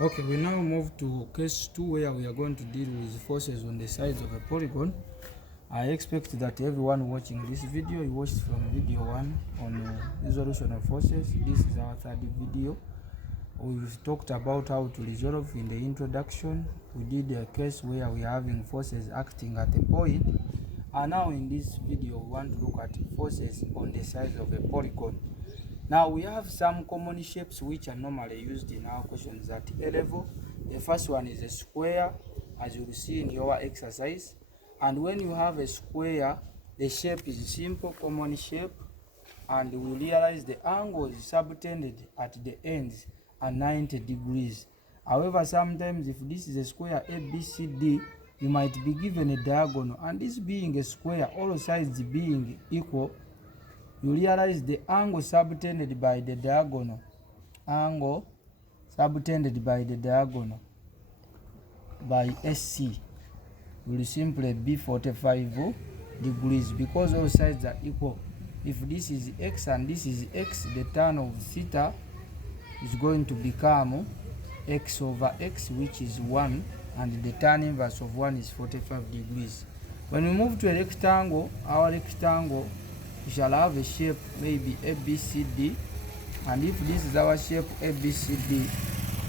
Okay, we now move to case 2 where we are going to deal with forces on the sides of a polygon. I expect that everyone watching this video, you watched from video 1 on resolution of forces. This is our third video. We've talked about how to resolve in the introduction. We did a case where we are having forces acting at a point. And now in this video, we want to look at forces on the sides of a polygon. Now we have some common shapes which are normally used in our questions at A level. The first one is a square, as you will see in your exercise. And when you have a square, the shape is simple, common shape, and we realize the angle is subtended at the ends at 90 degrees. However, sometimes if this is a square ABCD, you might be given a diagonal, and this being a square, all sides being equal, you realize the angle subtended by the diagonal, by SC will simply be 45 degrees because all sides are equal. If this is x and this is x, the tan of theta is going to become x over x, which is 1, and the tan inverse of 1 is 45 degrees. When we move to a rectangle, our rectangle, we shall have a shape maybe ABCD, and if this is our shape ABCD,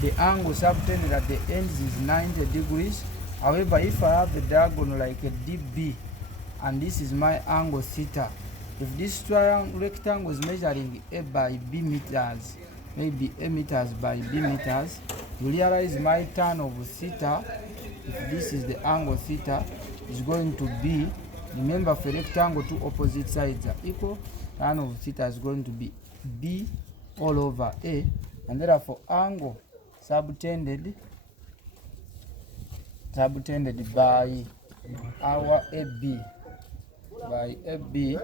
the angle subtended at the ends is 90 degrees. However, if I have a diagonal like a DB, and this is my angle theta, if this rectangle is measuring A by B meters, maybe A meters by B meters, you realize my tan of theta, if this is the angle theta, is going to be, remember for rectangle, two opposite sides are equal, tan of theta is going to be B all over A, and therefore angle subtended by our AB, by DB,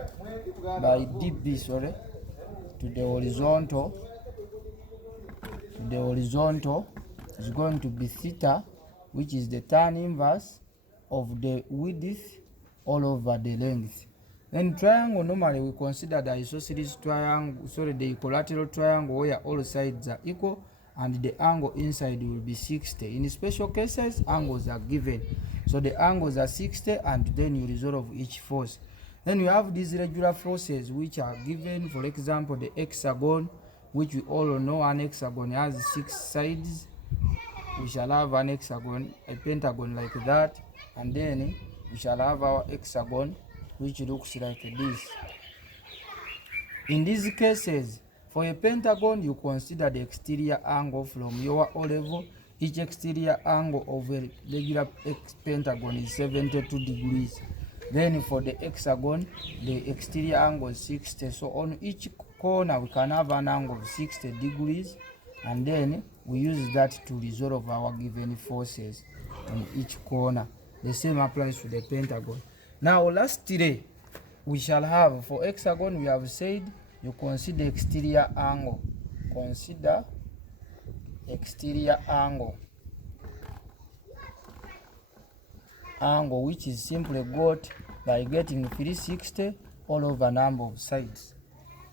to the horizontal is going to be theta, which is the tan inverse of the width all over the length. Then triangle, normally we consider the isosceles triangle, the equilateral triangle where all sides are equal and the angle inside will be 60. In special cases, angles are given. So the angles are 60 and then you resolve each force. Then you have these regular forces which are given. For example, the hexagon, which we all know an hexagon has 6 sides. We shall have an hexagon, a pentagon like that, and then we shall have our hexagon which looks like this. In these cases, for a pentagon, you consider the exterior angle from your O level. Each exterior angle of a regular pentagon is 72 degrees. Then for the hexagon, the exterior angle is 60. So on each corner, we can have an angle of 60 degrees. And then we use that to resolve our given forces on each corner. The same applies to the pentagon. Now lastly, we shall have, for hexagon, we have said you consider exterior angle. Consider exterior angle. Angle which is simply got by getting 360 all over number of sides.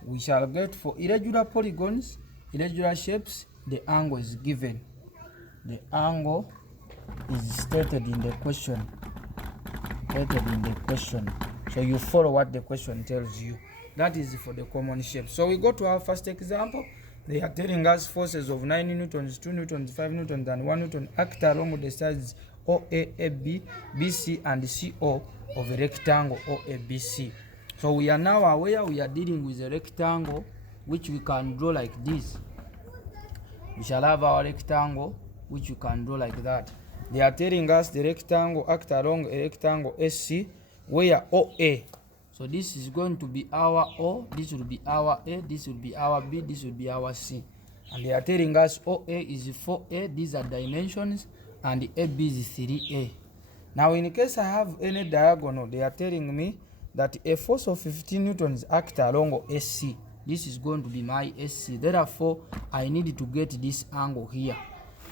We shall get for irregular polygons, irregular shapes, the angle is given. The angle is stated in the question. So you follow what the question tells you. That is for the common shape. So we go to our first example. They are telling us forces of 9 newtons, 2 newtons, 5 newtons, and 1 newton act along the sides OA, AB, BC, and CO of a rectangle OABC. So we are now aware we are dealing with a rectangle which we can draw like this. We shall have our rectangle which we can draw like that. They are telling us the rectangle act along a rectangle SC where OA. So this is going to be our O, this will be our A, this will be our B, this will be our C. And they are telling us OA is 4A, these are dimensions, and AB is 3A. Now in case I have any diagonal, they are telling me that a force of 15 newtons act along SC. This is going to be my SC. Therefore, I need to get this angle here.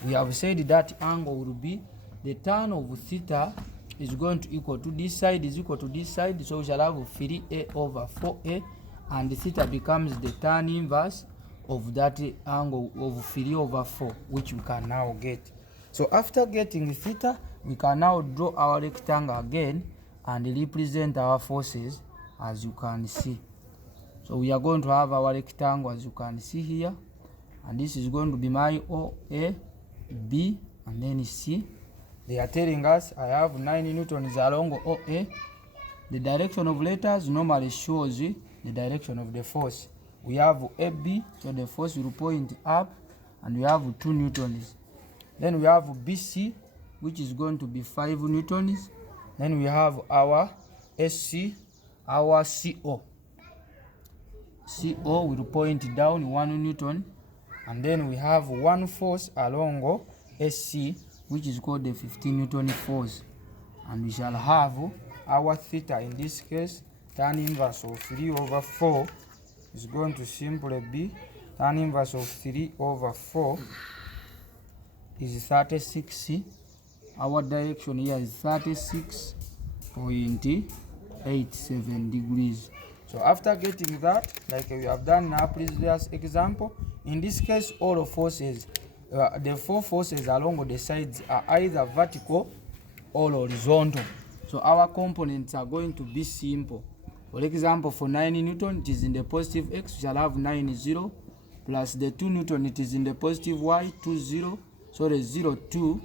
We have said that angle will be the tan of theta is going to equal to this side is equal to this side. So we shall have 3A over 4A, and the theta becomes the tan inverse of that angle of 3/4, which we can now get. So after getting theta, we can now draw our rectangle again and represent our forces, as you can see. So we are going to have our rectangle, as you can see here, and this is going to be my O, A, B, and then C. They are telling us I have 9 newtons along OA. The direction of letters normally shows the direction of the force. We have AB, so the force will point up, and we have 2 newtons. Then we have BC, which is going to be 5 newtons. Then we have our SC, our CO. CO will point down 1 newton. And then we have one force along SC, which is called the 15 newton force. And we shall have our theta, in this case, tan inverse of 3/4 is going to simply be tan inverse of 3/4 is 36. Our direction here is 36.87 degrees. So after getting that, like we have done in our previous example, in this case, all the forces, the 4 forces along the sides are either vertical or horizontal. So our components are going to be simple. For example, for 9 newton, it is in the positive x, we shall have 9, 0, plus the 2 newton, it is in the positive y, 2, 0, so the 0, 2,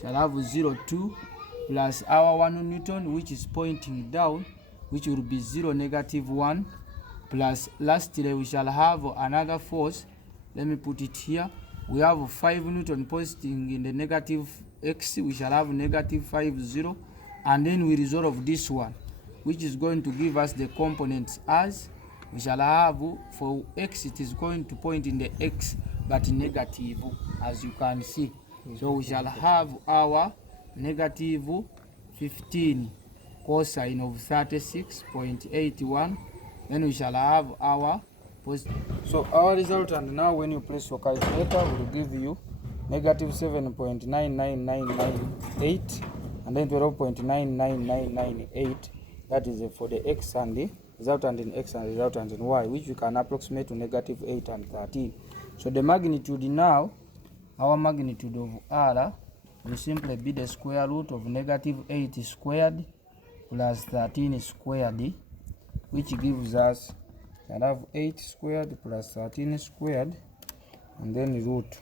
shall have 0, 2, plus our 1 newton, which is pointing down, which will be 0, negative 1, plus lastly we shall have another force. Let me put it here. We have 5 newton pointing in the negative x, we shall have negative 5, 0, and then we resolve this one, which is going to give us the components as we shall have. For x, it is going to point in the x but negative, as you can see. So we shall have our negative 15 cosine of 36.81. Then we shall have our positive. So our resultant now, when you place your calculator, will give you negative 7.99998 and then 12.99998. That is for the x and the resultant in x and resultant in y, which we can approximate to negative 8 and 13. So the magnitude now, our magnitude of R will simply be the square root of negative 8 squared plus 13 squared, which gives us, we have 8 squared plus 13 squared, and then root,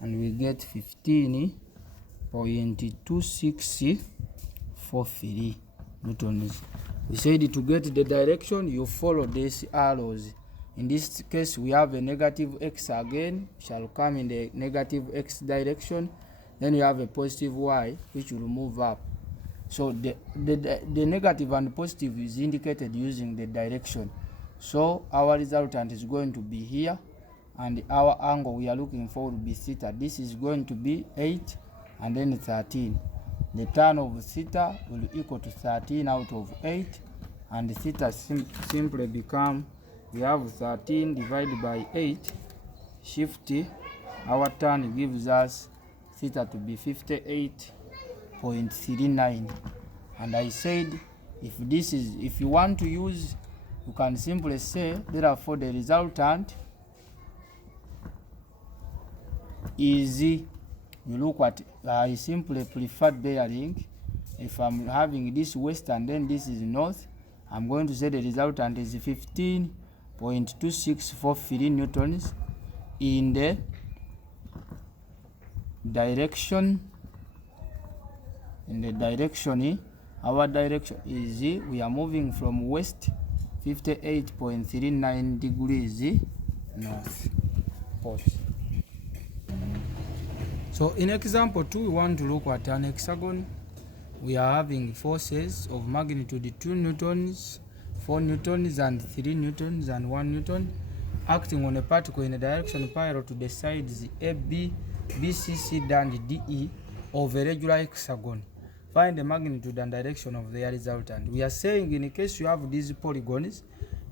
and we get 15.2643 newtons. We said to get the direction, you follow these arrows. In this case, we have a negative x again, shall come in the negative x direction. Then you have a positive y, which will move up. So the negative and positive is indicated using the direction. So our resultant is going to be here, and our angle we are looking for will be theta. This is going to be 8 and then 13. The tan of theta will equal to 13 out of 8, and the theta simply become, we have 13 divided by 8, shift, our tan gives us theta to be 58.39. And I said, if you want to use, you can simply say, therefore the resultant is, you look at, I simply prefer bearing. If I'm having this west and then this is north, I'm going to say the resultant is 15.2643 newtons in the direction. Our direction is, we are moving from west, 58.39 degrees north. Pause. So in example 2, we want to look at an hexagon. We are having forces of magnitude 2 newtons, 4 newtons, and 3 newtons, and 1 newton, acting on a particle in a direction parallel to the sides AB, BC, C, and DE of a regular hexagon. Find the magnitude and direction of their resultant. We are saying, in case you have these polygons,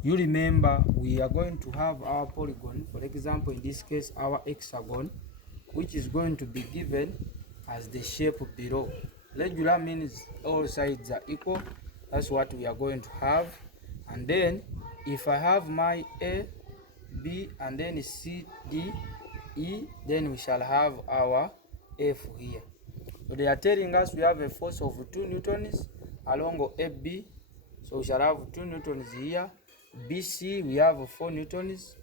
you remember we are going to have our polygon, for example in this case our hexagon, which is going to be given as the shape below. Regular means all sides are equal. That's what we are going to have. And then if I have my A, B, and then C, D, E, then we shall have our F here. So they are telling us we have a force of 2 newtons along AB. So we shall have 2 newtons here. BC, we have 4 newtons.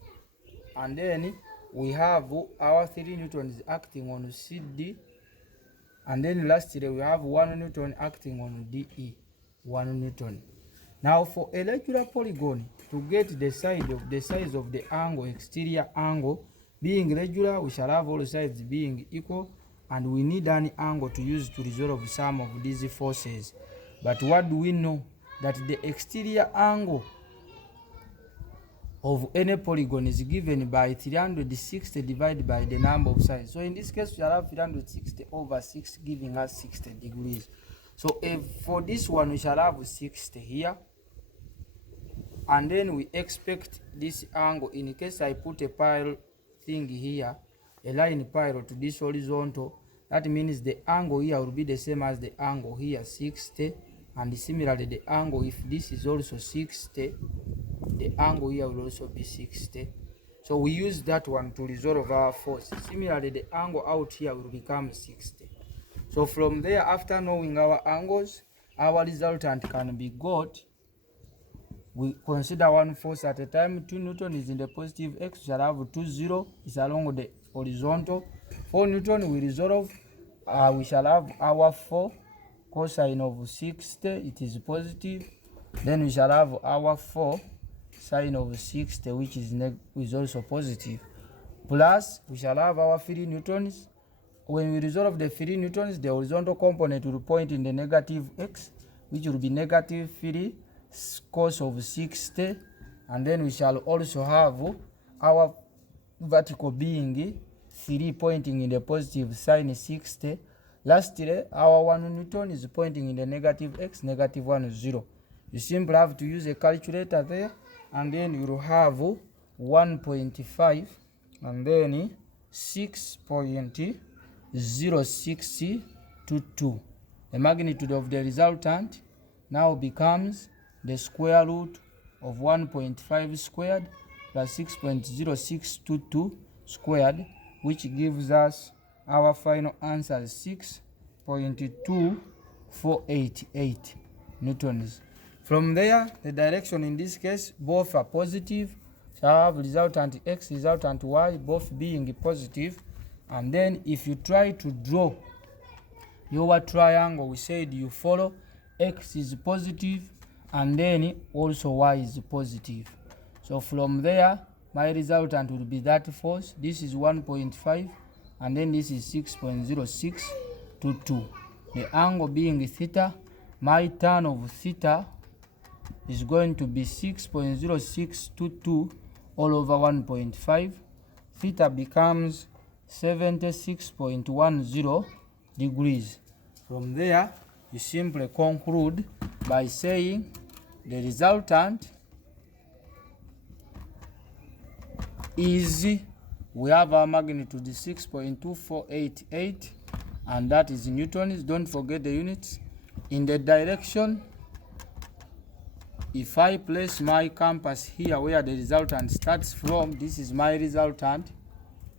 And then we have our 3 newtons acting on CD. And then lastly, we have 1 newton acting on DE, 1 newton. Now for a regular polygon, to get the size of the angle, exterior angle, being regular, we shall have all sides being equal, and we need an angle to use to resolve some of these forces. But what do we know? That the exterior angle of any polygon is given by 360 divided by the number of sides. So in this case, we shall have 360 over 6, giving us 60 degrees. So if for this one, we shall have 60 here. And then we expect this angle, in case I put a parallel thing here, a line parallel to this horizontal, that means the angle here will be the same as the angle here, 60. And similarly, the angle, if this is also 60, the angle here will also be 60. So we use that one to resolve our force. Similarly, the angle out here will become 60. So from there, after knowing our angles, our resultant can be got. We consider one force at a time. 2 newton is in the positive x. We shall have 2, 0 is along the horizontal. 4 newton we resolve. We shall have our 4 cosine of 60. It is positive. Then we shall have our 4 sine of 60, which is also positive. Plus, we shall have our 3 newtons. When we resolve the 3 newtons, the horizontal component will point in the negative x, which will be negative 3 cos of 60. And then we shall also have our vertical being 3 pointing in the positive sine 60. Lastly, our 1 newton is pointing in the negative x, negative 1 is 0. You simply have to use a calculator there, and then you will have 1.5 and then 6.0622. The magnitude of the resultant now becomes the square root of 1.5 squared plus 6.0622 squared, which gives us our final answer 6.2488 newtons. From there, the direction in this case, both are positive. So I have resultant x, resultant y, both being positive. And then if you try to draw your triangle, we said you follow x is positive and then also y is positive. So from there, my resultant will be that force. This is 1.5 and then this is 6.0622. The angle being theta, my tan of theta is going to be 6.0622 all over 1.5. Theta becomes 76.10 degrees. From there, you simply conclude by saying the resultant is, we have our magnitude 6.2488, and that is newtons. Don't forget the units. In the direction, if I place my compass here where the resultant starts from, this is my resultant.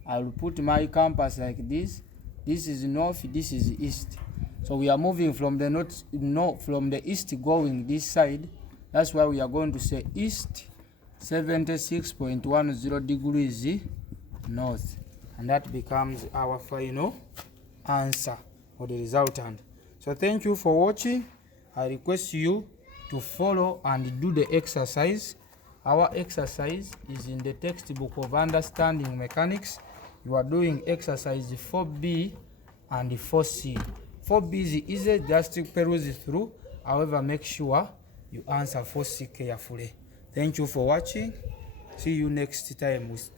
I will put my compass like this. This is north, this is east. So we are moving from the from the east going this side. That's why we are going to say east 76.10 degrees north. And that becomes our final answer for the resultant. So thank you for watching. I request you to follow and do the exercise. Our exercise is in the textbook of Understanding Mechanics. You are doing exercise 4B and 4C. 4B is easy, just peruse through. However, make sure you answer 4C carefully. Thank you for watching. See you next time with